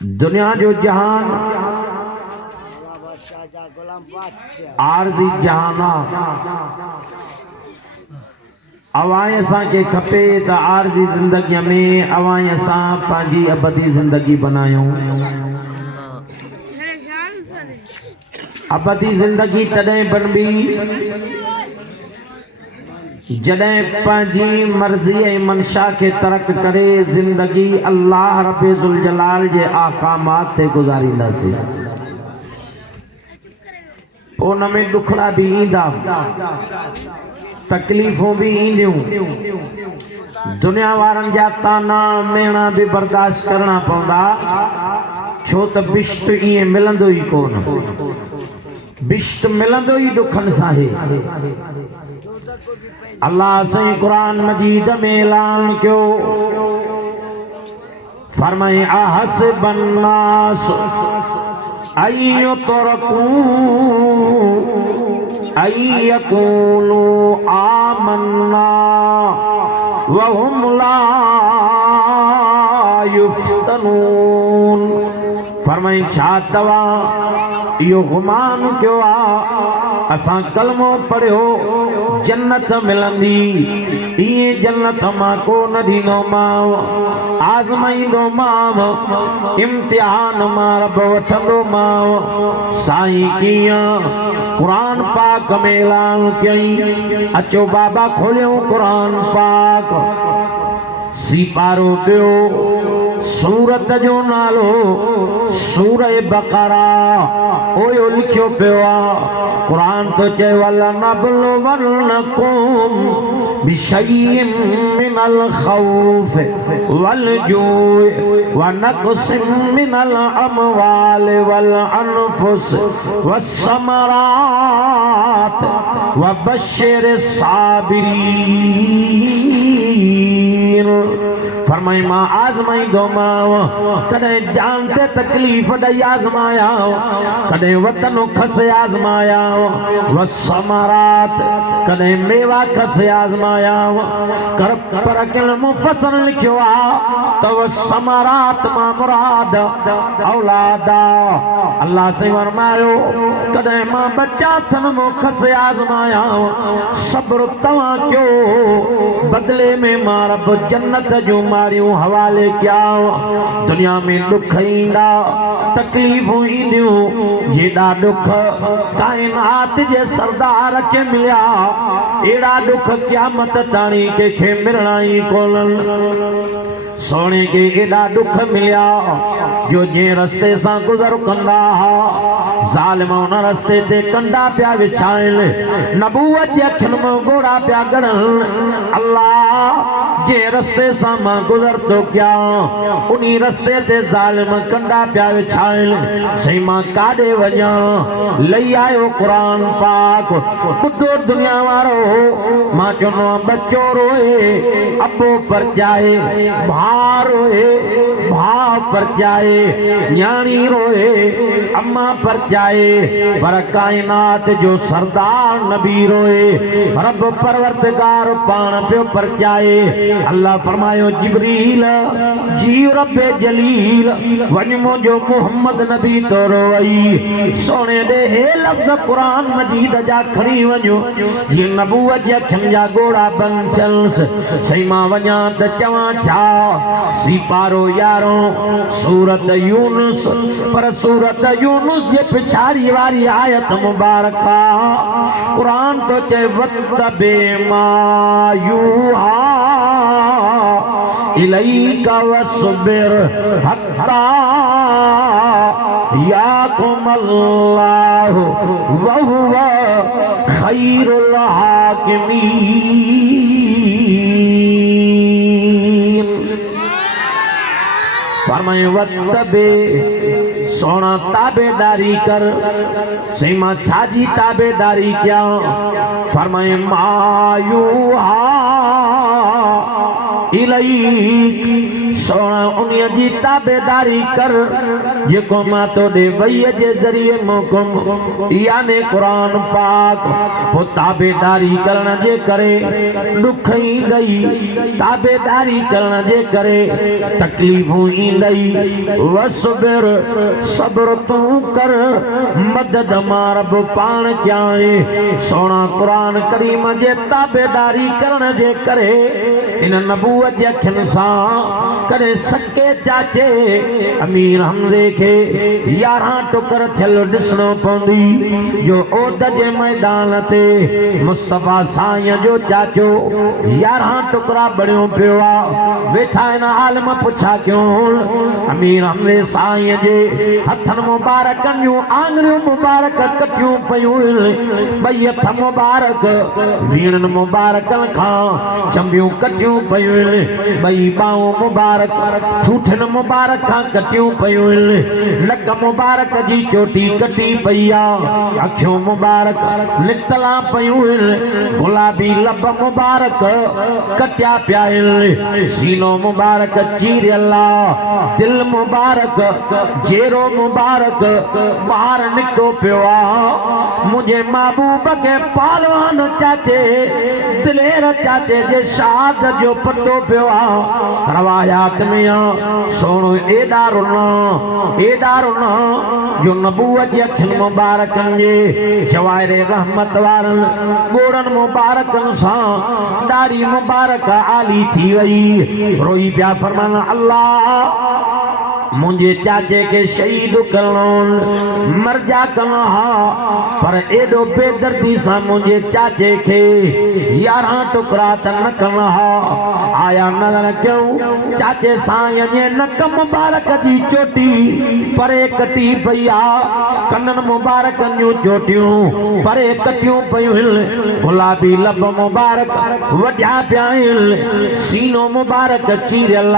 दुनिया जो जहान आरजी जहाना अवाए असां के खपे त आरजी जिंदगी में अवाए असां पंहिंजी अबदी जिंदगी बनायूं। अबदी जिंदगी तॾहिं बनबी जॾहिं पंहिंजी मर्ज़ी ऐं मनशा के तरक करे जिंदगी अल्लाह रब्बे ज़ुल जलाल जे अहकामात ते गुज़ारींदासीं। उन में दुखड़ा भी ईंदा, तकलीफ़ूं भी ईंदियूं, दुनिया वारनि जा ताना मेणा भी बर्दाश्त करना पवंदा, छो त बिश्त ईअं मिलंदो ई कोन, बिश्त मिलंदो ई दुखन सां आहे। अल्लाह से कुरान मजीद में ऐलान क्यों फरमाए अहसिबन नास अय्युतरकू अय्यकूलू आमन्ना वहुम ला युफ्तनून। फरमाए छा तवा यो गुमान क्यों असां कलमो पढ़ियो जन्नत मिलंदी, ये जन्नत मां को न ॾींदो माव, आज़माईंदो माव, इम्तिहान मां रब वठंदो माव। साईं कीअं कुरान पाक में ऐलान कयईं, अचो बाबा खोलियो कुरान पाक, सिपारो ॿियो सूरत जो नालो सूरह बकरा ओयो लिखियो पियो आहे। कुरान तो चए वला नबलुवन्नकुम बिशय्इन मिनल खौफ वल जूअ व नक़सिन मिनल अमवाल वल अनफुस वस्समरात व बश्शिर साबिरीन। फरमाई मां आज़माईंदो माव, कॾहिं जान ते तकलीफ़ ॾेई आज़माया, कॾहिं वतन खसे आज़माया, वसमरात कॾहिं मेवा खसे आज़माया। पर किन मुफ़स्सिर लिखियो आहे त वसमरात मां मुराद औलाद। अल्लाह से फरमायो कॾहिं मां बच्चा थन मो खसे आज़माया, सब्र तव्हां कयो, बदले में मां रब जन्नत जूं मारियूं हवाले क्या। दुनिया में दुख ईंदा, तकलीफ़ूं ईंदियूं, जेड़ा दुख कायनात जे सरदार के मिलिया, एड़ा दुख क़यामत ताणी कंहिंखे मिलणा ई कोन्हनि। सोने के एड़ा दुख मिलिया जो जे रस्ते सां गुज़र कंदा हा, ज़ालिम उन रस्ते ते कंडा पिया विछाइनि, नबूवत जे अखियुनि में गोड़ा पिया गड़नि। अल्लाह जे रस्ते सां मां गुज़र तो क्या, उन्हीं रस्ते ते ज़ालिम कंडा पिया विछाइनि। सही मां काॾे वञा, लई आयो कुरान पाक, ॿुधो दुनिया वारो, मां चवंदो बच्चो रोए अबो परचाए, भाउ रोए भाउ परचाए, न्याणी रोए अम्मा परचाए, पर कायनात जो सरदार नबी रोए, रब परवरदिगार पाण पियो परचाए। अल्लाह फरमायो जिब्रील जी रब्बे जलील वञ मुंहिंजो मोहम्मद नबी तो रोई। सोने दे हे लफ़्ज़ कुरान मजीद जा खणी वञो, जीअं नबूवत जे अखियुनि जा गोड़ा बंदि थियनिसि। सही मां वञा त चवां छा, सिपारो यारों सूरत यूनुस, पर सूरत यूनुस जे पिछाड़ी वारी आयत मुबारका कुरान तो चए वत्तबे मा यूहा इलैका वस्बिर हत्ता याकुमल्लाहु व हुवा खैरुल हाकिमीन। फरमाए वत्तबे सोना ताबेदारी कर। सही मां छाजी ताबेदारी क्या, फरमाए मायूहा इलैक, सोना उन्हीं जी ताबेदारी कर जेको मां तो दे वही जे जरिए मोकम याने कुरान पाक पो ताबेदारी करण जे करे दुख ईंदई ताबेदारी करण जे करे तकलीफूं ईंदई वसबिर सब्र तू कर मदद मां रब पाण क्या है सोना कुरान करीम जे ताबेदारी करण जे करे इन नबूवत जे अखियुनि सां करे सके चाचे अमीर हमज़े के 11 टुकर थियल ॾिसणो पवंदी जो ओद जे मैदान ते मुस्तफा साईं जो चाचो 11 टुकड़ा बणियो पियो आहे वेठा इन आलम पुछा क्यों अमीर हमज़े साईं जे हथनि मुबारकनि जूं आङुरियूं मुबारक कटियूं पयूं ॿई हथ मुबारक वीणनि मुबारकनि खां चंबियूं कटियूं पयूं ॿई ॿाहूं मुबारक ठूठनि मुबारक खां कटियूं पयूं लक मुबारक जी चोटी कटी पई आहे अखियूं मुबारक नितला पयूं गुलाबी लब मुबारक कटिया पिया सीनो मुबारक चीरियल आहे दिल मुबारक जेरो मुबारक ॿाहिरि निकितो पियो आहे मुंहिंजे महबूब खे पालवान चाचे दिलेर चाचे जे शाद जो पतो पियो आहे रवायात में आहे सोणो एॾा रुना जो नबूवत जी अखियुनि मुबारकनि जे जवाहिरे रहमत वारनि ॻोड़नि मुबारकनि सां ॾाढ़ी मुबारक आली थी वई रोई पिया फरमान अल्लाह मुझे चाचे के शहीद करणो मरजा करणो हा पर एडो बेदर्दी सा मुझे चाचे के 11 टुकड़ा त न करणो हा आया नजर क्यों चाचे साईं जे नक मुबारक जी चोटी परे कटी पई आ कनन मुबारक जूं चोटियूं परे कटियूं पयूं गुलाबी लब मुबारक वढिया पिया सीनो मुबारक चीरियल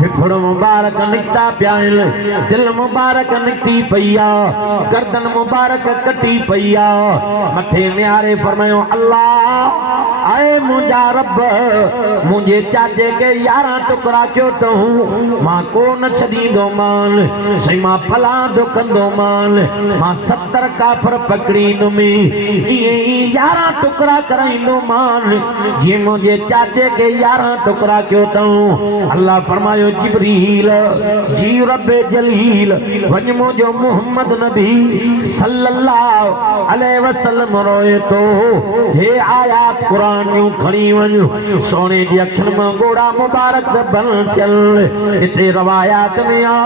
फिफड़ मुबारक निकता पिया दिल मुबारक निकती पई आहे गर्दन मुबारक कटी पई आहे मथे नियारे फरमायो अल्लाह आए मुंहिंजा रब मुंहिंजे चाचे के 11 टुकड़ा कयो अथऊं मां कोन छॾींदो मान सही मां फलांदो कंदो मान मां 70 काफ़र पकड़ींदुमि इहे 11 टुकड़ा कराईंदो मान जीअं मुंहिंजे चाचे के 11 टुकड़ा कयो अथऊं अल्लाह फरमायो जिब्रील जी रब्बे जलील वञ मुंहिंजो मोहम्मद नबी सल्लल्लाहु अलैहि वसल्लम रोए तो हे आयात कुरान यूं खणी वञ सोने जी अखियुनि मां गोड़ा मुबारक बन चल इते रवायात में आ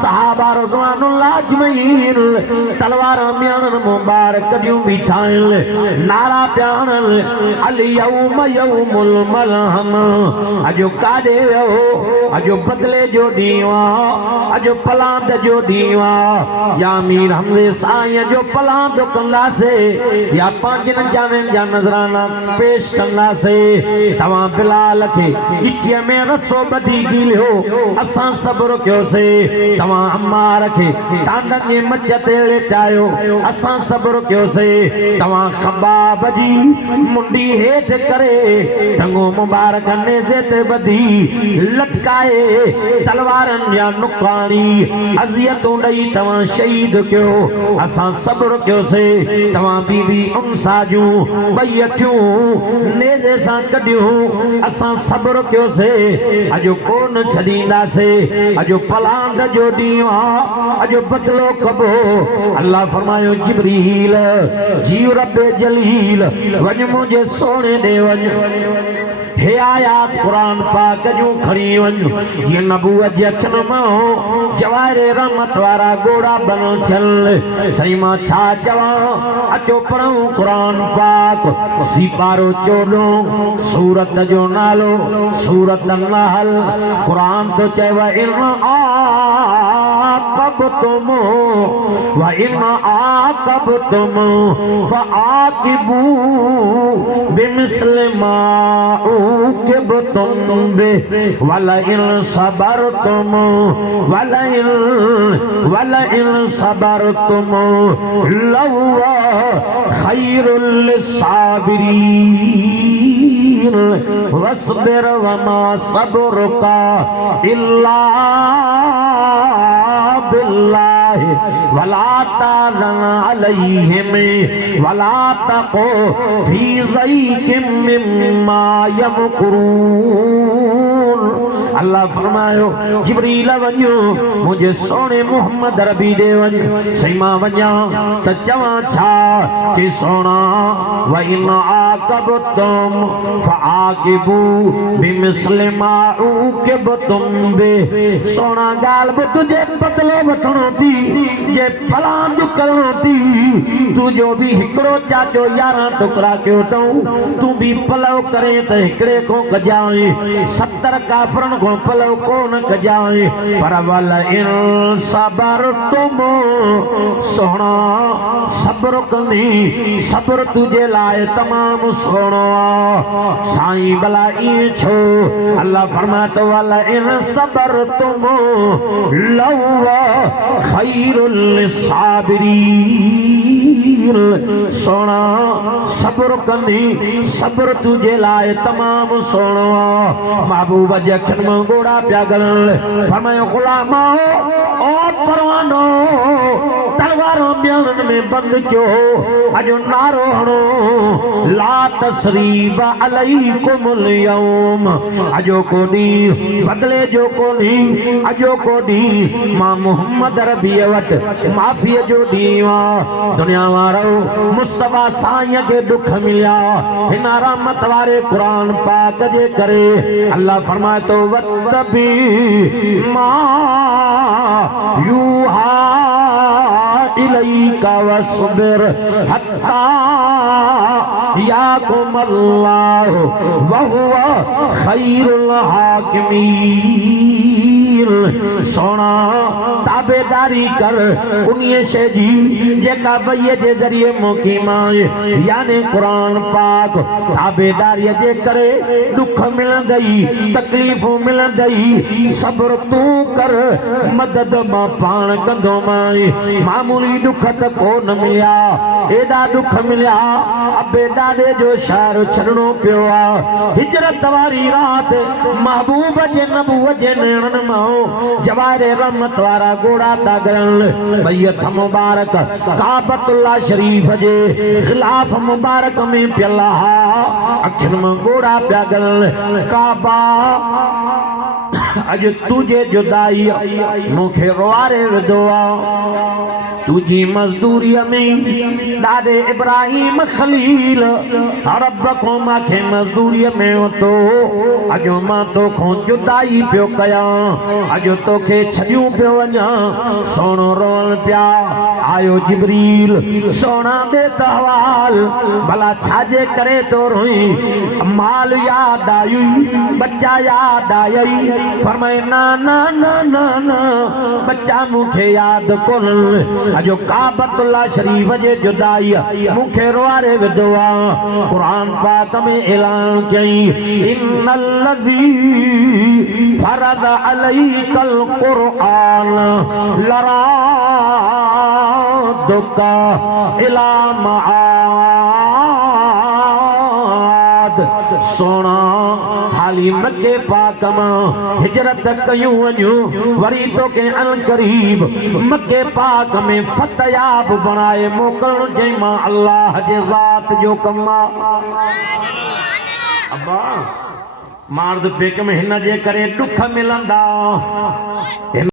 सहाबा रज़वानुल्लाह अजमईन तलवार मियान मुबारक ॾियूं बीठा नारा पियान अल यौम यौमुल मलहम अजो काॾे वियो अजो बदले जो ॾींहुं आहे अजो पलांद जो ॾींहुं आहे या मीर हमज़े साईं जो पलांद कंदासीं या पंहिंजनि जान जा नज़राना पेश कंदासीं तव्हां बिलाल खे इकीअ में रसो ॿधी गिलियो असां सब्र कयोसीं तव्हां अम्मार खे टांडनि जे मच ते लेटायो असां सब्र कयोसीं तव्हां खबाब जी मुंडी हेठि करे टंगो मुबारक नेज़े ते ॿधी लटकाए तलवारनि जा नुकाणी अज़ियतूं ॾेई तव्हां शहीद कयो असां सब्र कयोसीं तव्हां बीबी उमसा जूं ॿई अखियूं नेज़े सां कढियूं असां सब्र कयोसीं अॼु कोन छॾींदासीं अॼु पलांद जो ॾींहुं आहे अॼु बदिलो कबो अल्लाह फरमायो जिब्रील जीव रब्बे जलील वञ मुंहिंजे सोने ॾे वञ हे आयात कुरान पाक जूं खणी वञ जीअं नबूवत जे अखियुनि मां जवाहिरे रहमत वारा गोड़ा बन चल सही मां छा चवां अचो पढ़ूं कुरान पाक सिपारो 14 सूरत जो नालो सूरत नहल कुरान तो चए व इन आक़बतुम व इन आक़बतुम फआक़िबू बिमिस्लि मा उक़िबतुम बि वलइन सबरतुम वलइन सबरतुम लहुव खैरुल लिस्साबिरीन वस्बिर वमा सब्रुका इल्ला बिल्लाह है वला ताज़न अलैहिम वला तक़ू फी ज़ैकिम मिम्मा यमकुरून। अल्लाह फरमायो जिब्रील वञो मुझे सोने मोहम्मद रबी दे वञ सईमा वञा त चवां छा कि सोना व इन आक़बतुम फ़आक़िबू बिमिस्लि मा उक़िबतुम बि। सोना गाल बि तुझे बदलो वठणो थी जे फलां करणो थी। तू जो भी हिकड़ो चाचो 11 टुकड़ा कयो अथऊं तू भी पलव करे त हिकड़े को कजाए 70 काफरन को पलव कोन कजाए। पर वल इन सबरतुम सोना सब्र कंदी सब्र तुझे लाए तमाम सोनो साईं भला ये छो। अल्लाह फरमातो वल इन सबरतुम लहुव खैरुल लिस्साबिरीन। सोना सब्र कंदी सब्र तुझे लाए तमाम सोनो। महबूब जखन में गोड़ा प्या गलन फरमायो गुलामा ओ परवानो तलवारों ब्यान में बंद क्यों अजो नारो हणो ला तसरीब अलैकुमुल यौम। अजो को दी बदले जो को दी अजो को दी मां मोहम्मद रबी वट माफी जो दीवा। दुनिया वारो मुस्तफा साईं के दुख मिलिया हिन रहमत वारे कुरान पाक जे करे। अल्लाह फरमाए तो वत्तबी मा यूहा इलैका वस्बिर हत्ता याकुमल्लाह व हुवा खैरुल हाकिमीन। सोना ताबेदारी कर उन्हीं शे जी जेका भईअ जे ज़रिए मुकीमाए यानी कुरान पाक ताबेदारी जे करे दुख मिलंदई तकलीफ़ूं मिलंदई सब्र तू कर मदद मां पाण कंदो माए। मामूली दुख त कोन मिलिया एॾा दुख मिलिया अबे दादे जो शहर छॾणो पियो आ। हिजरत वारी रात महबूब जे नबूअत जे नेणन मां जवारे रहमत वारा गोड़ा ता गरन भई हथ मुबारक काबतुल्लाह शरीफ जे खिलाफ मुबारक में पियला अखिन में गोड़ा पिया गरन काबा अज तुझे जुदाई मुखे रोआरे विधो आ। तुझी मजदूरी में दादे इब्राहिम खलील रब को माखे मजदूरी में तो अजो मां तो खो जुदाई पियो कया अजो तो के छड़ियों पियो वञा। सोनो रोल पिया आयो जिब्रील सोना दे तहवाल भला छाजे करे तो रोई माल याद आई बच्चा याद आई फरमाए ना ना ना ना ना बच्चा मुखे याद कोन अजो काबतुल्लाह शरीफ जे जुदाई मुखे रोआरे विधो आ। कुरान पाक में ऐलान कई इन्नल्लज़ी फरद अलैकल कुरआन लरादुका इला मआद। सोना हाली मक्के पाक मां हिजरत कयूं वञूं वरी तो के अन करीब मक्के पाक में फतयाब बनाए मोकल जै मां अल्लाह जे ज़ात जो कमा। अब्बा मार्द पेक में हिन जे करे दुख मिलंदा।